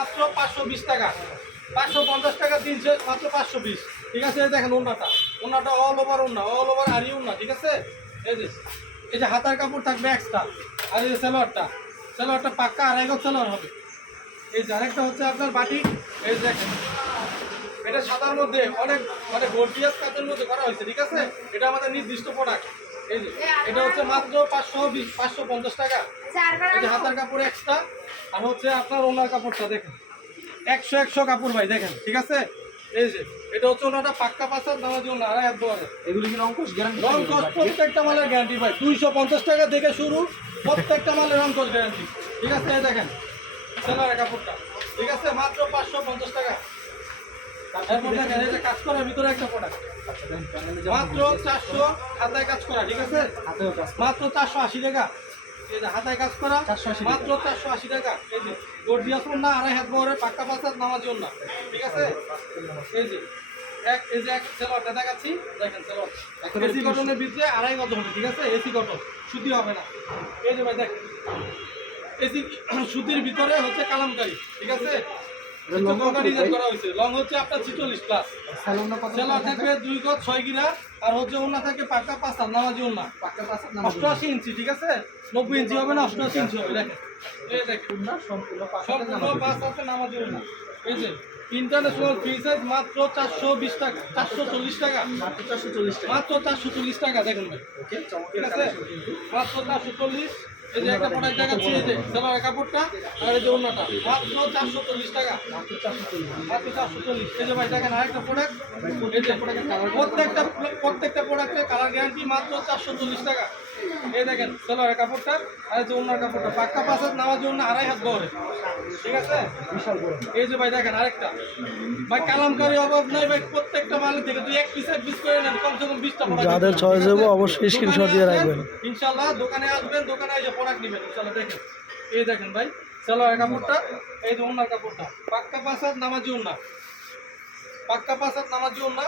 মাত্র পাঁচশো বিশ টাকা। পাঁচশো পঞ্চাশ টাকা তিনশো, মাত্র পাঁচশো বিশ। ঠিক আছে, এই দেখেন ওনাটা ওনাটা অল ওভার ওনা অল ওভার আরি ওনা ঠিক আছে? এই যে এই যে হাতার কাপড় থাকবে এক্সট্রা আর এই যে সেলোয়ারটা সেলোয়ারটা পাক্কা আড়াই গজ সেলোয়ার হবে। এই যে আরেকটা হচ্ছে আপনার বাটি। এই যে দেখেন, এটা সাদার মধ্যে অনেক মানে গর্জিয়াস কাজের মধ্যে করা হয়েছে, ঠিক আছে? এটা আমাদের নির্দিষ্ট প্রোডাক্ট এই যে এটা হচ্ছে মাত্র পাঁচশো বিশ পাঁচশো পঞ্চাশ টাকা। এই যে হাতার কাপড় এক্সট্রা আর হচ্ছে আপনার ওনার কাপড়টা দেখেন। একশো একশো কাপড় ভাই দেখেন ঠিক আছে? এই যে এটা হচ্ছে ওনাটা পাক্কা পাঁচার নামার জন্য আড়াই হাত দুয়ারে। এগুলি কি রং কোর্স গ্যারান্টি রং কস প্রত্যেকটা মালের গ্যারান্টি ভাই। দুইশো পঞ্চাশ টাকা থেকে শুরু প্রত্যেকটা মালের রং কস গ্যারান্টি ঠিক আছে এই দেখেন সেলারের কাপড়টা। ঠিক আছে মাত্র পাঁচশো পঞ্চাশ টাকা। তারপর দেখেন এই কাজ করার ভিতরে একটা প্রোডাক্ট মাত্র চারশো হাতায় কাজ করা ঠিক আছে? মাত্র চারশো আশি টাকা। এই যে হাতায় কাজ করা 480 মাত্র চারশো আশি টাকা। এই যে গর্জিয়াস না আড়াই হাত বহরের পাক্কা পাঁচাত নামার জন্য। ঠিক আছে? এই যে এক এই যে এক সেলোয়ারটা দেখাচ্ছি দেখেন সেলোয়ার এসি কটনের ভিতরে আড়াই গজ হবে ঠিক আছে? এসি কটন সুতি হবে না। এই যে ভাই দেখ। এসি সুতির ভিতরে হচ্ছে কালামকারি ঠিক আছে? লং হচ্ছে আপনার ছিচল্লিশ প্লাস স্যালুনটা থাকবে দুই গজ ছয় গিরা আর হচ্ছে ওনা থাকে পাক্কা পাঁচ হাত নামাজি ওনা অষ্টআশি ইঞ্চি ঠিক আছে? নব্বই ইঞ্চি হবে না অষ্টআশি ইঞ্চি হবে দেখেন। এই দেখেন। সম্পূর্ণ পাঁচ হাতে নামাজি ওনা এই যে ইন্টারন্যাশনাল ফ্রি সাইজ মাত্র চারশো বিশ টাকা চারশো চল্লিশ টাকা। মাত্র চারশো চল্লিশ টাকা। দেখুন ভাই। ঠিক আছে? মাত্র চারশো চল্লিশ। এই যে একটা প্রোডাক্ট যে সেলার কাপড়টা আর এই যে অন্যটা মাত্র চারশো চল্লিশ টাকা। মাত্র চারশো চল্লিশ। মাত্র চারশো চল্লিশ এই যে ভাই দেখেন আরেকটা প্রোডাক্ট এই যে প্রত্যেকটা প্রত্যেকটা প্রোডাক্টের কালার গ্যারান্টি মাত্র চারশো চল্লিশ টাকা। এই দেখেন কাপড়টা আর এই যে অন্যার কাপড়টা। পাক্কা নামার জন্য আড়াই হাত বহরে ঠিক আছে? এই যে ভাই দেখেন আরেকটা। ভাই কালামকারী অভাব নাই ভাই প্রত্যেকটা মালের থেকে তুই এক পিস এক পিস করে নেন। কমসে কম বিশটা প্রোডাক্ট যাদের হবে অবশ্যই স্ক্রিনশট দিয়ে রাখবেন। ইনশাল্লাহ দোকানে আসবেন দোকানে এসে প্রোডাক্ট এই দেখেন ভাই সেলোয়ার কাপড়টা, এই যে ওনার কাপড়টা। পাক্কা হাত নামাজি ওনা পাক্কা হাত নামাজি ওনা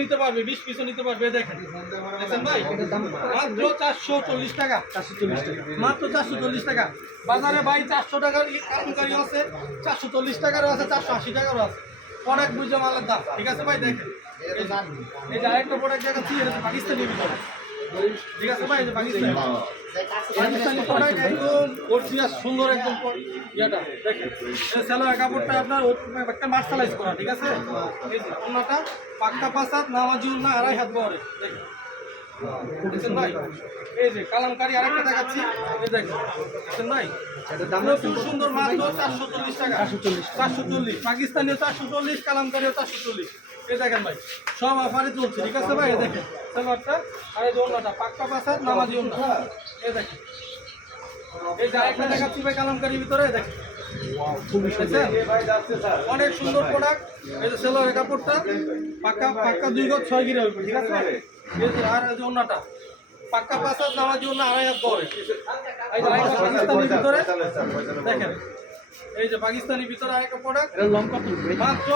নিতে পারবে বিশ পিসও নিতে পারবে, দেখেন। দেখেন ভাই, মাত্র চারশো চল্লিশ টাকা। মাত্র চারশো চল্লিশ টাকা। বাজারে ভাই চারশো টাকার কালামকারি আছে, চারশো চল্লিশ টাকারও আছে, চারশো আশি টাকারও আছে। প্রোডাক্ট বুঝলাম আলাদা ঠিক আছে ভাই, দেখেন। এই আরেকটা প্রোডাক্ট দেখাচ্ছি পাকিস্তানি ঠিক আছে ভাই পাকিস্তানি পাকিস্তানি প্রোডাক্ট একদম সুন্দর একদম ইয়েটা, দেখেন। সেলোয়ার আপনার একটা মার্শালাইজ করা, ঠিক আছে? এই যে পাঁচ হাত না, আড়াই হাত বহরে। দেখেন। ভাই এই যে কালামকারি আরেকটা দেখাচ্ছি। এই দেখেন দেখছেন ভাই প্রচুর সুন্দর মাত্র চারশো চল্লিশ টাকা। চারশো চল্লিশ চারশো চল্লিশ পাকিস্তানিও চারশো চল্লিশ কালামকারিও চারশো চল্লিশ। এই দেখেন ভাই সব অফারে চলছে ঠিক আছে ভাই? এই দেখেন সালোয়ারটা আর এই পাক্কা পাশার নামাজি অন্য এই দেখেন এই যে আরেকটা দেখাচ্ছি ভাই কালামকারির ভিতরে দেখেন? অনেক সুন্দর প্রোডাক্ট এই যে সেলোয়ারের কাপড়টা পাক্কা পাক্কা দুই গজ ছয় গিরে ঠিক আছে আর এই যে অন্যটা পাক্কা পাঁচ হাত নামার জন্য আড়াই হাত পরে এই যে আরেকটা পাকিস্তানির ভিতরে দেখেন। এই যে পাকিস্তানি ভিতরে আরেকটা প্রোডাক্ট এটা লং কত? মাত্র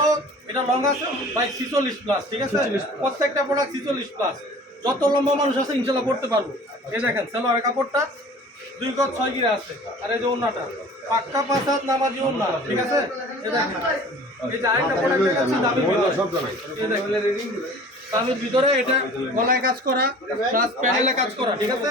এটা লং আছে ভাই ছিচল্লিশ প্লাস ঠিক আছে? প্রত্যেকটা প্রোডাক্ট ছিচল্লিশ প্লাস যত লম্বা মানুষ আছে ইনশাল্লাহ করতে পারব। এই দেখেন সালোয়ারের কাপড়টা দুই গজ ছয় গিরা আছে। আর এই যে ওন্নাটা পাক্কা পাঁচ হাত নামাজি ওন্না ঠিক আছে? এই দেখেন এই যে আরেকটা প্রোডাক্ট দেখাচ্ছি দামি এই দেখেন। দামির ভিতরে এটা গলায় কাজ করা প্লাস প্যানেলে কাজ করা। ঠিক আছে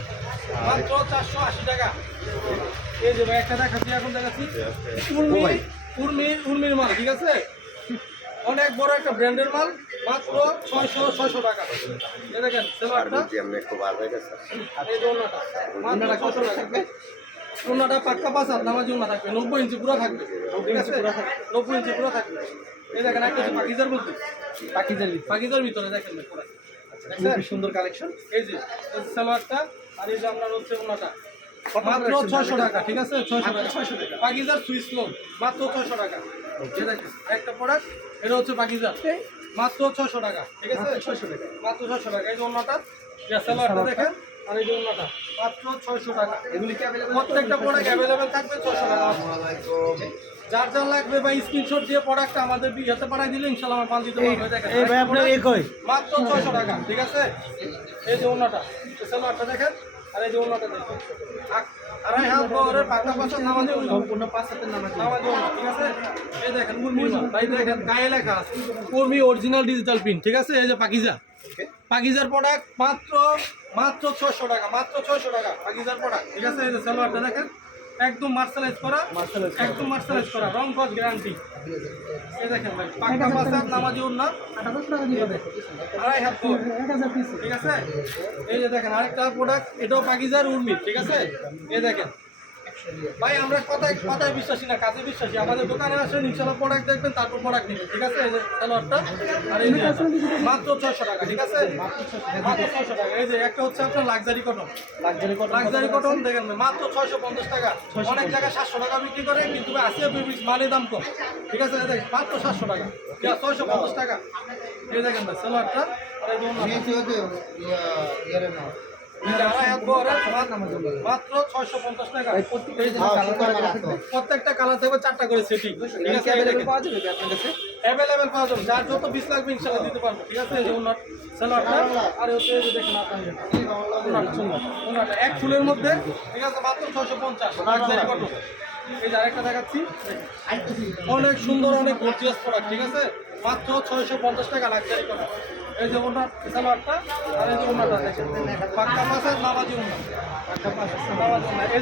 মাত্র চারশো আশি টাকা। এই যে ভাই একটা দেখাচ্ছি এখন দেখাচ্ছি। উর্মি উর্মি উর্মির মাল ঠিক আছে? অনেক বড় একটা ব্র্যান্ডের মাল মাত্র ছয়শো ছয়শো টাকা। এই দেখেন ছয়শো টাকা। ওনাটা পাক্কা পাঁচ হাত নামাজি ওনা থাকবে নব্বই ইঞ্চি পুরো থাকবে ঠিক আছে? নব্বই ইঞ্চি পুরো থাকবে। এই দেখেন একটা পাকিজার বলতে। পাকিজার পাকিজার ভিতরে দেখেন পুরো খুবই সুন্দর কালেকশন এই যে এই যে সালোয়ারটা আর এই যে আপনার হচ্ছে ওনাটা। মাত্র ছয়শো টাকা ঠিক আছে? ছয়শো টাকা। ছয়শো টাকা। পাকিজার সুইস লোন মাত্র ছয়শো টাকা। একটা প্রোডাক্ট এটা হচ্ছে পাকিজার। মাত্র ছয়শো টাকা ঠিক আছে? ছয়শো টাকা। মাত্র ছয়শো টাকা। এই যে ওনাটা সালোয়ারটা দেখেন আর এই যে মাত্র ছয়শো টাকা। এগুলি প্রত্যেকটা প্রোডাক্ট অ্যাভেলেবেল থাকবে ছয়শো টাকা। যার যার লাগবে বা স্ক্রিনশট দিয়ে প্রোডাক্টটা আমাদের বিয়েতে পাঠাই দিলে ইনশাল্লাহ আমার মাল দিতে পারবে। দেখেন মাত্র ছয়শো টাকা ঠিক আছে? এই যে অন্যটা সালোয়ারটা দেখেন। আর এই যে অন্যটা দেখেন আড়াই হাত বহরের পাকা পাশা নামাজে সম্পূর্ণ পাঁচ হাতের নামাজ। নামাজে ঠিক আছে? এই দেখেন উর্মি ভাই দেখেন গায়ে লেখা আছে। উর্মি অরিজিনাল ডিজিটাল প্রিন্ট ঠিক আছে? এই যে পাকিজা। পাকিজার প্রোডাক্ট মাত্র মাত্র ছয়শো টাকা মাত্র ছয়শো টাকা পাকিজার প্রোডাক্ট ঠিক আছে? এই যে সালোয়ারটা দেখেন। একদম মার্শালাইজ করা একদম মার্শালাইজ করা রং ফস গ্যারান্টি এই দেখেন ভাই পাকা পাশা নামাজে উন্না। আড়াই হাত ঠিক আছে? এই যে দেখেন আরেকটা প্রোডাক্ট এটাও পাকিজার উর্মি ঠিক আছে? এই দেখেন ভাই আমরা কথায় কথায় বিশ্বাসী না কাজে বিশ্বাসী। আমাদের দোকানে আসেন ইনশাল্লাহ প্রোডাক্ট দেখবেন তারপর প্রোডাক্ট নেবেন ঠিক আছে? এই যে সালোয়ারটা আর এই মাত্র ছয়শো টাকা ঠিক আছে? মাত্র ছয়শো টাকা। এই যে একটা হচ্ছে আপনার luxury cotton luxury cotton luxury cotton দেখেন মাত্র ছয়শো পঞ্চাশ টাকা। অনেক জায়গায় সাতশো টাকা বিক্রি করে কিন্তু আসিয়া বেবি মানে দাম কম। ঠিক আছে? দেখেন মাত্র সাতশো টাকা। ছয়শো পঞ্চাশ টাকা। এই দেখেন ভাই সালোয়ারটা। আর এই মাত্র- ছয়শো পঞ্চাশ টাকা। প্রত্যেকটা কালার থাকবে চারটা করে সেটিং। ঠিক আছে এই অ্যাভেলেবল। পাওয়া যাবে আপনার কাছে? অ্যাভেলেবেল পাওয়া যাবে। যার যত লাগবে ইনশাল্লাহ দিতে পারব। ঠিক আছে? ওনার সালোয়ারটা আর হচ্ছে আপনার এক ফুলের মধ্যে ঠিক আছে মাত্র ছয়শো পঞ্চাশ। লাক্সারি এই যে আরেকটা দেখাচ্ছি। অনেক সুন্দর অনেক গর্জিয়াস প্রোডাক্ট ঠিক আছে? মাত্র ছয়শো পঞ্চাশ টাকা লাক্সারি কটন এই যে ওনার সালোয়ারটা আর এই যে ওনাটা দেখেন। পাক্কা পাশের নামাজি ওনার। পাক্কা পাশের নামাজি ওনার। এই